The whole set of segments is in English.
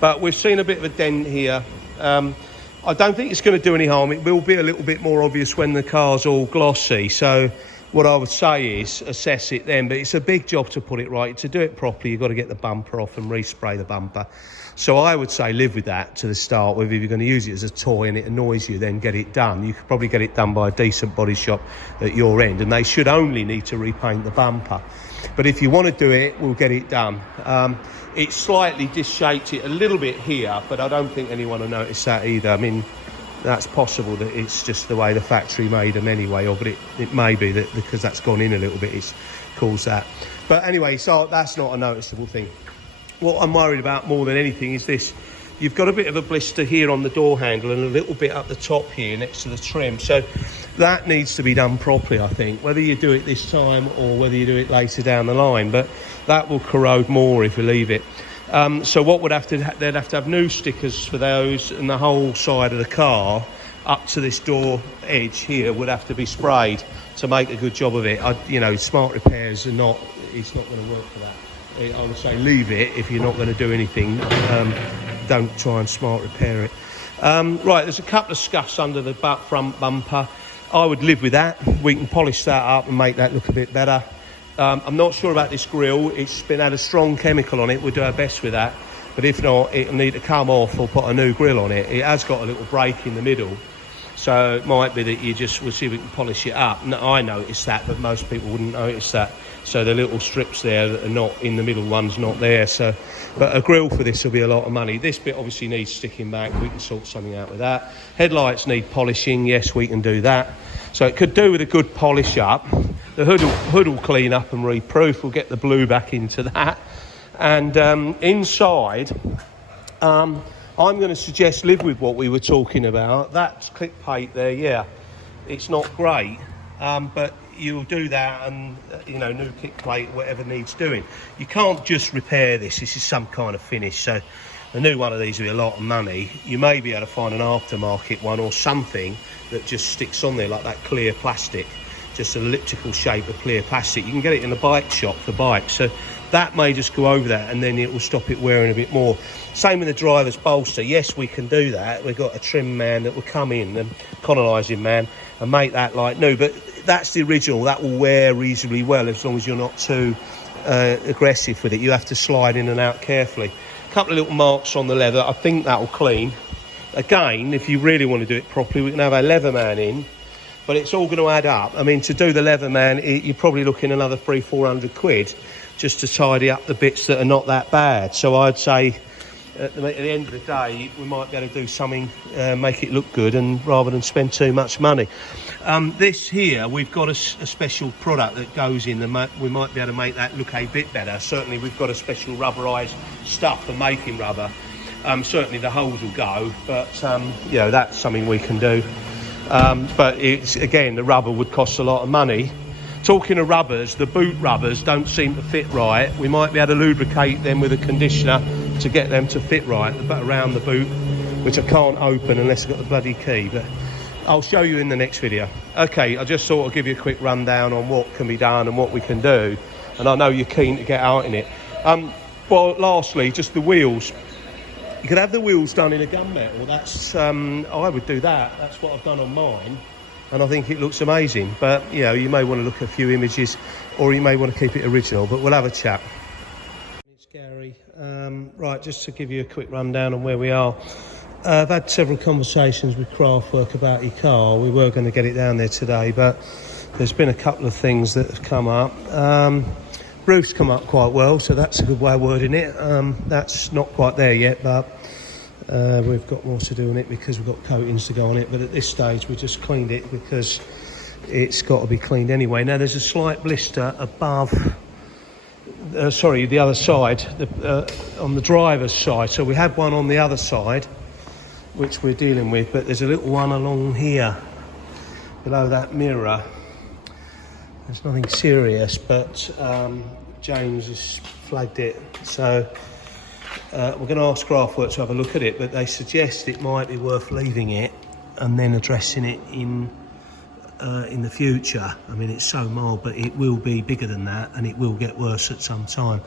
But we've seen a bit of a dent here. I don't think it's going to do any harm. It will be a little bit more obvious when the car's all glossy. So what I would say is assess it then. But it's a big job to put it right. To do it properly, you've got to get the bumper off and respray the bumper. So I would say live with that to the start with. If you're going to use it as a toy and it annoys you, then get it done. You could probably get it done by a decent body shop at your end, and they should only need to repaint the bumper. But if you want to do it, we'll get it done. It slightly disshaped it a little bit here, but I don't think anyone will notice that either. I mean, that's possible that it's just the way the factory made them anyway, or but it may be that because that's gone in a little bit, it's caused that. But anyway, so that's not a noticeable thing. What I'm worried about more than anything is this. You've got a bit of a blister here on the door handle and a little bit up the top here next to the trim. So that needs to be done properly, I think, whether you do it this time or whether you do it later down the line. But that will corrode more if you leave it. So what would have to, they'd have to have new stickers for those, and the whole side of the car up to this door edge here would have to be sprayed to make a good job of it. You know, smart repairs are not, it's not going to work for that. I would say leave it if you're not going to do anything. Don't try and smart repair it. Right, there's a couple of scuffs under the front bumper. I would live with that. We can polish that up and make that look a bit better. I'm not sure about this grille. It's been had a strong chemical on it. We'll do our best with that. But if not, it'll need to come off or put a new grille on it. It has got a little break in the middle. So it might be that we'll see if we can polish it up. I noticed that, but most people wouldn't notice that. So the little strips there that are not in the middle one's not there. So, but a grille for this will be a lot of money. This bit obviously needs sticking back. We can sort something out with that. Headlights need polishing. Yes, we can do that. So it could do with a good polish up. The hood will clean up and reproof. We'll get the blue back into that. And inside, I'm going to suggest live with what we were talking about. That clip plate there, yeah, it's not great, but you'll do that, and you know, new kick plate, whatever needs doing. You can't just repair this. This is some kind of finish, so a new one of these will be a lot of money. You may be able to find an aftermarket one or something that just sticks on there, like that clear plastic, just an elliptical shape of clear plastic. You can get it in a bike shop for bikes, so that may just go over that and then it will stop it wearing a bit more. Same with the driver's bolster. Yes, we can do that. We've got a trim man that will come in, and colonising man, and make that like new. But that's the original. That will wear reasonably well as long as you're not too aggressive with it. You have to slide in and out carefully. A couple of little marks on the leather. I think that will clean. Again, if you really want to do it properly, we can have a leather man in, but it's all going to add up. I mean, to do the leather man, you're probably looking another £300-400 quid just to tidy up the bits that are not that bad. So I'd say at the end of the day, we might be able to do something, make it look good, and rather than spend too much money. This here, we've got a special product that goes in. We might be able to make that look a bit better. Certainly, we've got a special rubberised stuff for making rubber. Certainly, the holes will go, but you know, that's something we can do. But it's, again, the rubber would cost a lot of money. Talking of rubbers, the boot rubbers don't seem to fit right. We might be able to lubricate them with a conditioner to get them to fit right, but around the boot, which I can't open unless I've got the bloody key, but I'll show you in the next video. Okay, I just thought I'd give you a quick rundown on what can be done and what we can do, and I know you're keen to get out in it. Well, lastly, just the wheels. You could have the wheels done in a gunmetal. That's I would do that. That's what I've done on mine, and I think it looks amazing. But you know, you may want to look at a few images, or you may want to keep it original. But we'll have a chat. It's Gary. Right, just to give you a quick rundown on where we are. I've had several conversations with Craftwork about your car. We were going to get it down there today, but there's been a couple of things that have come up. Roof's come up quite well, so that's a good way of wording it. That's not quite there yet, but we've got more to do on it because we've got coatings to go on it. But at this stage, we just cleaned it because it's got to be cleaned anyway. Now, there's a slight blister above, the other side, on the driver's side. So we had one on the other side, which we're dealing with, but there's a little one along here, below that mirror. There's nothing serious, but James has flagged it. So we're going to ask Craftwork to have a look at it, but they suggest it might be worth leaving it and then addressing it in in the future. I mean, it's so mild, but it will be bigger than that, and it will get worse at some time.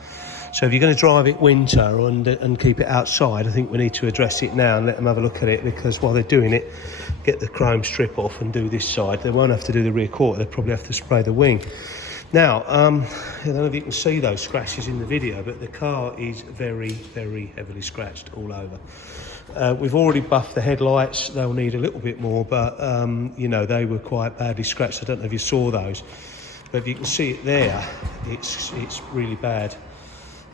So if you're going to drive it winter and keep it outside, I think we need to address it now and let them have a look at it, because while they're doing it, get the chrome strip off and do this side. They won't have to do the rear quarter, they'll probably have to spray the wing. Now, I don't know if you can see those scratches in the video, but the car is very, very heavily scratched all over. We've already buffed the headlights. They'll need a little bit more, but, you know, they were quite badly scratched. I don't know if you saw those, but if you can see it there, it's really bad.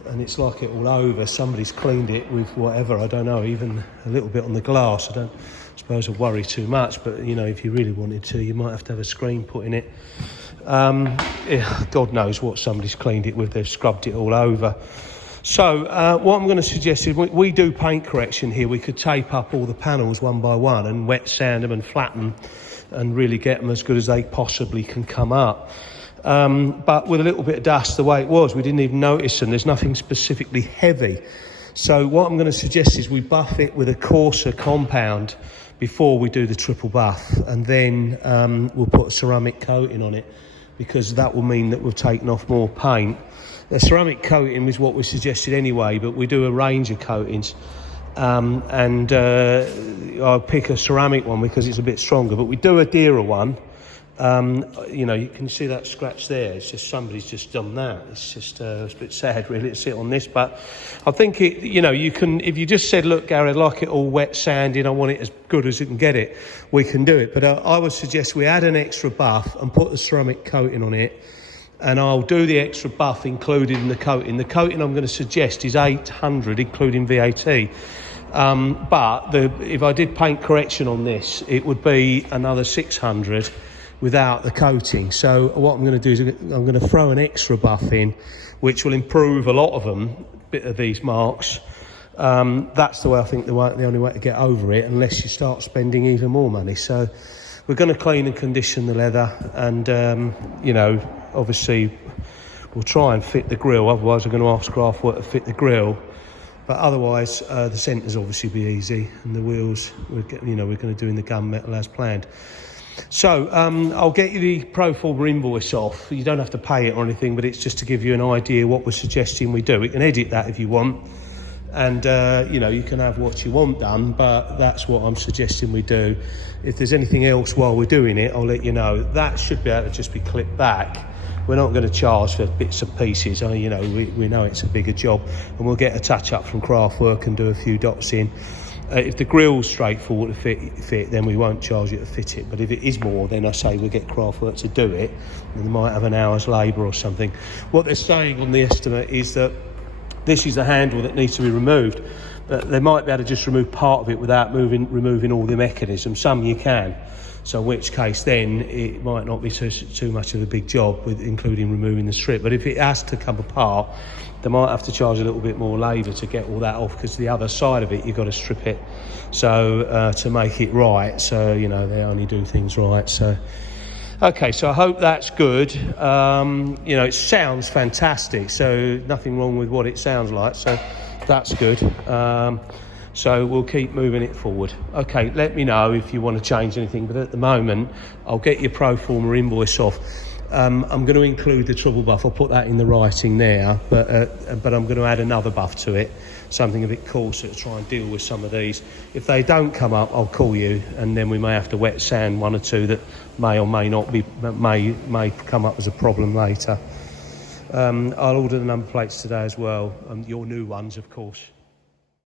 And it's like it all over. Somebody's cleaned it with whatever, I don't know, even a little bit on the glass. I don't suppose I'd worry too much, but, you know, if you really wanted to, you might have to have a screen put in it. Yeah, God knows what somebody's cleaned it with. They've scrubbed it all over. So what I'm going to suggest is we do paint correction here. We could tape up all the panels one by one and wet sand them and flatten and really get them as good as they possibly can come up. But with a little bit of dust, the way it was, we didn't even notice them. There's nothing specifically heavy. So what I'm going to suggest is we buff it with a coarser compound before we do the triple buff, and then we'll put a ceramic coating on it, because that will mean that we've taken off more paint. The ceramic coating is what we suggested anyway, but we do a range of coatings. And I'll pick a ceramic one because it's a bit stronger, but we do a dearer one. You know, you can see that scratch there. It's just somebody's just done that. It's just it's a bit sad really to sit on this, but I think it, you know, you can, if you just said, look Gary, I'd like it all wet sanded, I want it as good as it can get it, we can do it. But I would suggest we add an extra buff and put the ceramic coating on it, and I'll do the extra buff included in the coating. The coating I'm going to suggest is 800 including VAT. But if I did paint correction on this, it would be another 600 without the coating. So what I'm going to do is I'm going to throw an extra buff in, which will improve a lot of them, bit of these marks. That's the way I think the only way to get over it, unless you start spending even more money. So we're going to clean and condition the leather, and you know, obviously we'll try and fit the grille. Otherwise I'm going to ask Craftwork to fit the grille. But otherwise, the centres obviously be easy, and the wheels, we're going to do in the gunmetal as planned. So I'll get you the pro forma invoice off. You don't have to pay it or anything, but it's just to give you an idea what we're suggesting we do. We can edit that if you want, and you know, you can have what you want done, but that's what I'm suggesting we do. If there's anything else while we're doing it, I'll let you know. That should be able to just be clipped back. We're not going to charge for bits and pieces. You know, we know it's a bigger job, and we'll get a touch up from Craftwork and do a few dots in. If the grill's straightforward to fit, then we won't charge you to fit it. But if it is more, then I say we'll get Craftwork to do it, and they might have an hour's labour or something. What they're saying on the estimate is that this is a handle that needs to be removed, but they might be able to just remove part of it without removing all the mechanism. Some you can. So in which case then it might not be too much of a big job, with including removing the strip. But if it has to come apart, they might have to charge a little bit more labour to get all that off, because the other side of it, you've got to strip it, so to make it right. So, you know, they only do things right. So, okay, so I hope that's good. You know, it sounds fantastic, so nothing wrong with what it sounds like, so that's good. So we'll keep moving it forward. Okay, let me know if you want to change anything, but at the moment, I'll get your pro forma invoice off. I'm going to include the treble buff. I'll put that in the writing there, but I'm going to add another buff to it, something a bit coarser to try and deal with some of these. If they don't come up, I'll call you, and then we may have to wet sand one or two that may or may not be, may come up as a problem later. I'll order the number plates today as well, your new ones, of course.